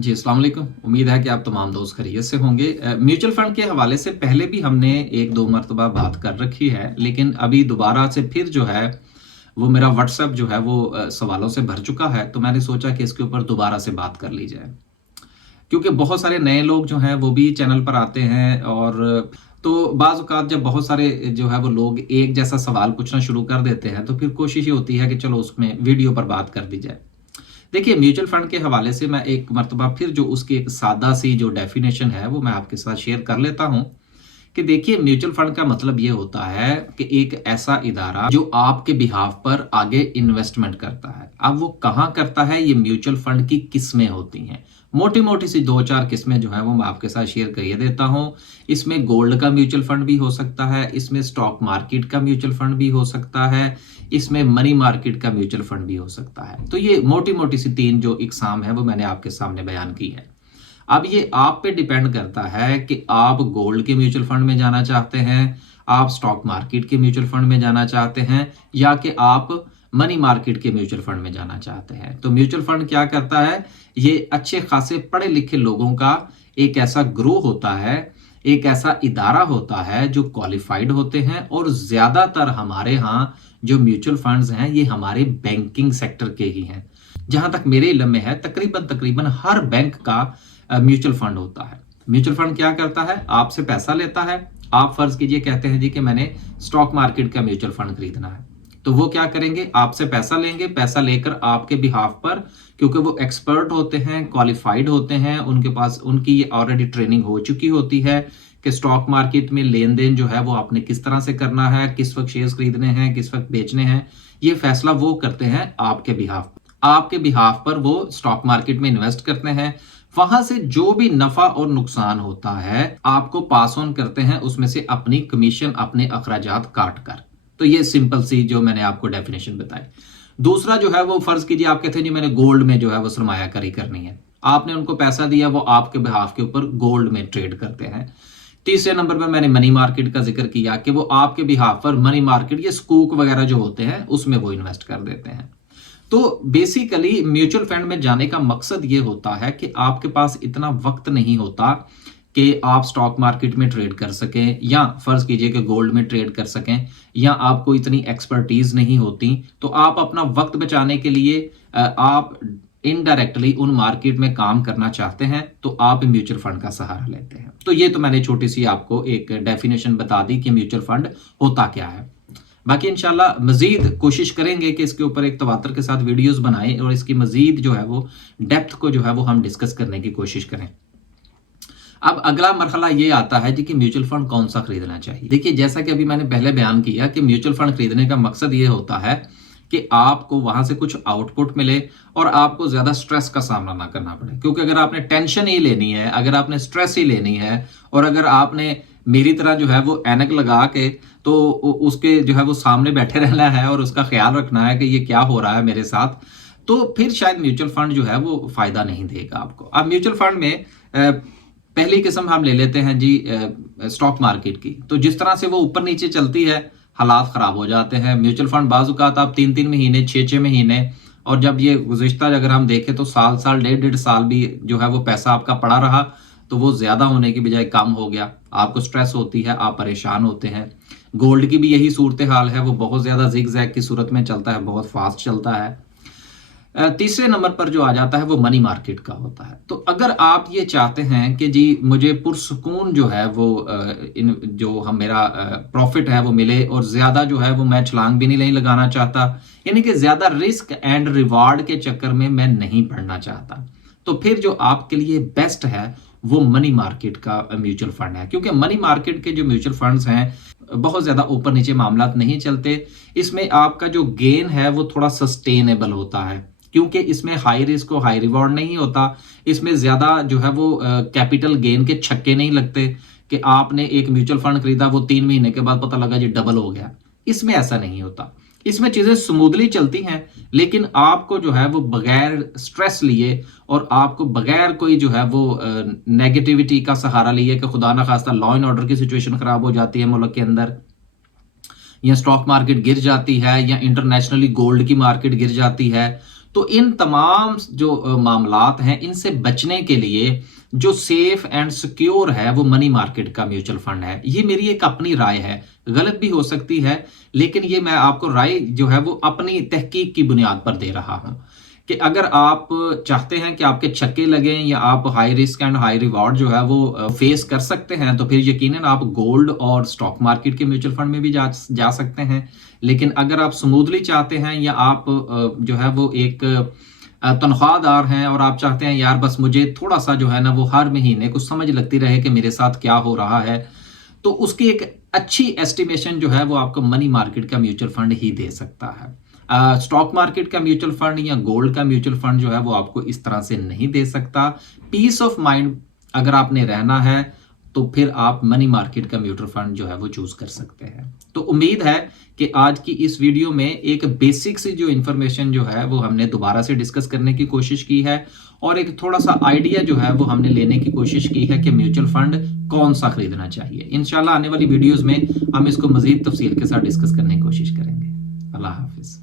जी, अस्सलाम वालेकुम। उम्मीद है कि आप तमाम दोस्त खैरियत से होंगे। म्यूचुअल फंड के हवाले से पहले भी हमने 1-2 मर्तबा बात कर रखी है, लेकिन अभी दोबारा से फिर जो है, वो मेरा व्हाट्सएप जो है वो सवालों से भर चुका है, तो मैंने सोचा कि इसके ऊपर दोबारा से बात कर ली जाए। क्योंकि बहुत सारे नए लोग जो हैं वो भी चैनल पर आते हैं और तो बाज़ औक़ात जब बहुत सारे जो है वो लोग एक जैसा सवाल पूछना शुरू कर देते हैं, तो फिर कोशिश ये होती है कि चलो उसमें वीडियो पर बात कर दी जाए। देखिए, म्यूचुअल फंड के हवाले से मैं एक मर्तबा फिर जो उसकी एक सादा सी जो डेफिनेशन है वो मैं आपके साथ शेयर कर लेता हूँ कि देखिए, म्यूचुअल फंड का मतलब ये होता है कि एक ऐसा इदारा जो आपके बिहाफ पर आगे इन्वेस्टमेंट करता है। अब वो कहाँ करता है, ये म्यूचुअल फंड की किस्में होती हैं। मोटी मोटी सी 2-4 किस्में जो है वो मैं आपके साथ शेयर करिए देता हूँ। इसमें गोल्ड का म्यूचुअल फंड भी हो सकता है, इसमें स्टॉक मार्केट का म्यूचुअल फंड भी हो सकता है, इसमें मनी मार्केट का म्यूचुअल फंड भी हो सकता है। तो ये मोटी मोटी सी 3 जो इकसाम है वो मैंने आपके सामने बयान की है। अब ये आप पे डिपेंड करता है कि आप गोल्ड के म्यूचुअल फंड में जाना चाहते हैं, आप स्टॉक मार्केट के म्यूचुअल फंड में जाना चाहते हैं, या कि आप मनी मार्केट के म्यूचुअल फंड में जाना चाहते हैं। तो म्यूचुअल फंड क्या करता है, ये अच्छे खासे पढ़े लिखे लोगों का एक ऐसा ग्रोह होता है, एक ऐसा इदारा होता है जो क्वालिफाइड होते हैं, और ज्यादातर हमारे यहाँ जो म्यूचुअल फंड्स हैं ये हमारे बैंकिंग सेक्टर के ही हैं। जहां तक मेरे इल्म में है, तकरीबन हर बैंक का म्यूचुअल फंड होता है। म्यूचुअल फंड क्या करता है, आपसे पैसा लेता है। आप फर्ज कीजिए कहते हैं जी कि मैंने स्टॉक मार्केट का म्यूचुअल फंड खरीदना है, तो वो क्या करेंगे, आपसे पैसा लेंगे। पैसा लेकर आपके बिहाफ पर, क्योंकि वो एक्सपर्ट होते हैं, क्वालिफाइड होते हैं, उनके पास उनकी ऑलरेडी ट्रेनिंग हो चुकी होती है कि स्टॉक मार्केट में लेन देन जो है वो आपने किस तरह से करना है, किस वक्त शेयर्स खरीदने हैं, किस वक्त बेचने हैं, ये फैसला वो करते हैं आपके बिहाफ। आपके बिहाफ पर वो स्टॉक मार्केट में इन्वेस्ट करते हैं। वहां से जो भी नफा और नुकसान होता है आपको पास ऑन करते हैं, उसमें से अपनी कमीशन, अपने अखराजात काट कर। तो ये सिंपल सी जो मैंने आपको डेफिनेशन बताई। दूसरा जो है वो फर्ज कीजिए आप कहते हैं जी मैंने गोल्ड में जो है वो सरमायाकारी करनी है, आपने उनको पैसा दिया, वो आपके बिहाफ के ऊपर गोल्ड में ट्रेड करते हैं। तीसरे नंबर पर मैंने मनी मार्केट का जिक्र किया कि वो आपके बिहाफ पर मनी मार्केट, ये स्कूक वगैरह जो होते हैं उसमें वो इन्वेस्ट कर देते हैं। तो बेसिकली म्यूचुअल फंड में जाने का मकसद ये होता है कि आपके पास इतना वक्त नहीं होता कि आप स्टॉक मार्केट में ट्रेड कर सकें, या फर्ज कीजिए कि गोल्ड में ट्रेड कर सकें, या आपको इतनी एक्सपर्टीज नहीं होती। तो आप अपना वक्त बचाने के लिए आप इनडायरेक्टली उन मार्केट में काम करना चाहते हैं, तो आप म्यूचुअल फंड का सहारा लेते हैं। तो ये तो मैंने छोटी सी आपको एक डेफिनेशन बता दी कि म्यूचुअल फंड होता क्या है। बाकी इंशाल्लाह मजीद कोशिश करेंगे कि इसके ऊपर एक तवातर के साथ वीडियोस बनाएं और इसकी मजीद जो है वो डेप्थ को जो है वो हम डिस्कस करने की कोशिश करें। अब अगला मरहला ये आता है जी कि म्यूचुअल फंड कौन सा खरीदना चाहिए। देखिए, जैसा कि अभी मैंने पहले बयान किया कि म्यूचुअल फंड खरीदने का मकसद ये होता है कि आपको वहां से कुछ आउटपुट मिले और आपको ज्यादा स्ट्रेस का सामना ना करना पड़े। क्योंकि अगर आपने टेंशन ही लेनी है, अगर आपने स्ट्रेस ही लेनी है, और अगर आपने मेरी तरह जो है वो ऐनक लगा के तो उसके जो है वो सामने बैठे रहना है और उसका ख्याल रखना है कि ये क्या हो रहा है मेरे साथ, तो फिर शायद म्यूचुअल फंड जो है वो फायदा नहीं देगा आपको। अब म्यूचुअल फंड में पहली किस्म हम ले लेते हैं जी स्टॉक मार्केट की। तो जिस तरह से वो ऊपर नीचे चलती है, हालात खराब हो जाते हैं। म्यूचुअल फंड बाजुकात आप 3-3 महीने, 6-6 महीने, और जब ये गुज़िश्ता अगर हम देखें तो साल 1.5 साल भी जो है वो पैसा आपका पड़ा रहा, तो वो ज्यादा होने की बजाय कम हो गया। आपको स्ट्रेस होती है, आप परेशान होते हैं। गोल्ड की भी यही सूरत हाल है, वो बहुत ज्यादा जिग जैग की सूरत में चलता है, बहुत फास्ट चलता है। तीसरे नंबर पर जो आ जाता है वो मनी मार्केट का होता है। तो अगर आप ये चाहते हैं कि जी मुझे पुरसुकून जो है वो जो हम मेरा प्रॉफिट है वो मिले, और ज्यादा जो है वो मैं छलांग भी नहीं लगाना चाहता, यानी कि ज्यादा रिस्क एंड रिवार्ड के चक्कर में मैं नहीं पड़ना चाहता, तो फिर जो आपके लिए बेस्ट है वो मनी मार्केट का म्यूचुअल फंड है। क्योंकि मनी मार्केट के जो म्यूचुअल फंड्स हैं बहुत ज्यादा ऊपर नीचे मामलात नहीं चलते। इसमें आपका जो गेन है वो थोड़ा सस्टेनेबल होता है, क्योंकि इसमें हाई रिस्क और हाई रिवॉर्ड नहीं होता। इसमें ज्यादा जो है वो कैपिटल गेन के छक्के नहीं लगते कि आपने एक म्यूचुअल फंड खरीदा, वो 3 महीने के बाद पता लगा जी डबल हो गया। इसमें ऐसा नहीं होता। इसमें चीजें स्मूथली चलती हैं, लेकिन आपको जो है वो बगैर स्ट्रेस लिए और आपको बगैर कोई जो है वो नेगेटिविटी का सहारा लिए कि खुदा ना खास्ता लॉ एंड ऑर्डर की सिचुएशन खराब हो जाती है मुल्क के अंदर, या स्टॉक मार्केट गिर जाती है, या इंटरनेशनली गोल्ड की मार्केट गिर जाती है, تو ان تمام جو معاملات ہیں ان سے بچنے کے لیے جو سیف اینڈ سیکیور ہے وہ منی مارکیٹ کا میوچل فنڈ ہے. یہ میری ایک اپنی رائے ہے, غلط بھی ہو سکتی ہے, لیکن یہ میں آپ کو رائے جو ہے وہ اپنی تحقیق کی بنیاد پر دے رہا ہوں کہ اگر آپ چاہتے ہیں کہ آپ کے چھکے لگیں یا آپ high risk and high reward جو ہے وہ فیس کر سکتے ہیں تو پھر یقیناً آپ گولڈ اور سٹاک مارکیٹ کے میوچل فنڈ میں بھی جا سکتے ہیں. لیکن اگر آپ سموتھلی چاہتے ہیں یا آپ جو ہے وہ ایک تنخواہ دار ہیں اور آپ چاہتے ہیں یار بس مجھے تھوڑا سا جو ہے نا وہ ہر مہینے کچھ سمجھ لگتی رہے کہ میرے ساتھ کیا ہو رہا ہے, تو اس کی ایک اچھی ایسٹیمیشن جو ہے وہ آپ کو منی مارکیٹ کا میوچل فنڈ ہی دے سکتا ہے. سٹاک مارکیٹ کا میوچل فنڈ یا گولڈ کا میوچل فنڈ جو ہے وہ آپ کو اس طرح سے نہیں دے سکتا. پیس آف مائنڈ اگر آپ نے رہنا ہے تو پھر آپ منی مارکیٹ کا میوچل فنڈ جو ہے وہ چوز کر سکتے ہیں. تو امید ہے کہ آج کی اس ویڈیو میں ایک بیسک سی جو انفارمیشن جو ہے وہ ہم نے دوبارہ سے ڈسکس کرنے کی کوشش کی ہے اور ایک تھوڑا سا آئیڈیا جو ہے وہ ہم نے لینے کی کوشش کی ہے کہ میوچل فنڈ کون سا خریدنا چاہیے. انشاءاللہ آنے والی ویڈیوز میں ہم اس کو مزید تفصیل کے ساتھ ڈسکس کرنے کی کوشش کریں گے. اللہ حافظ.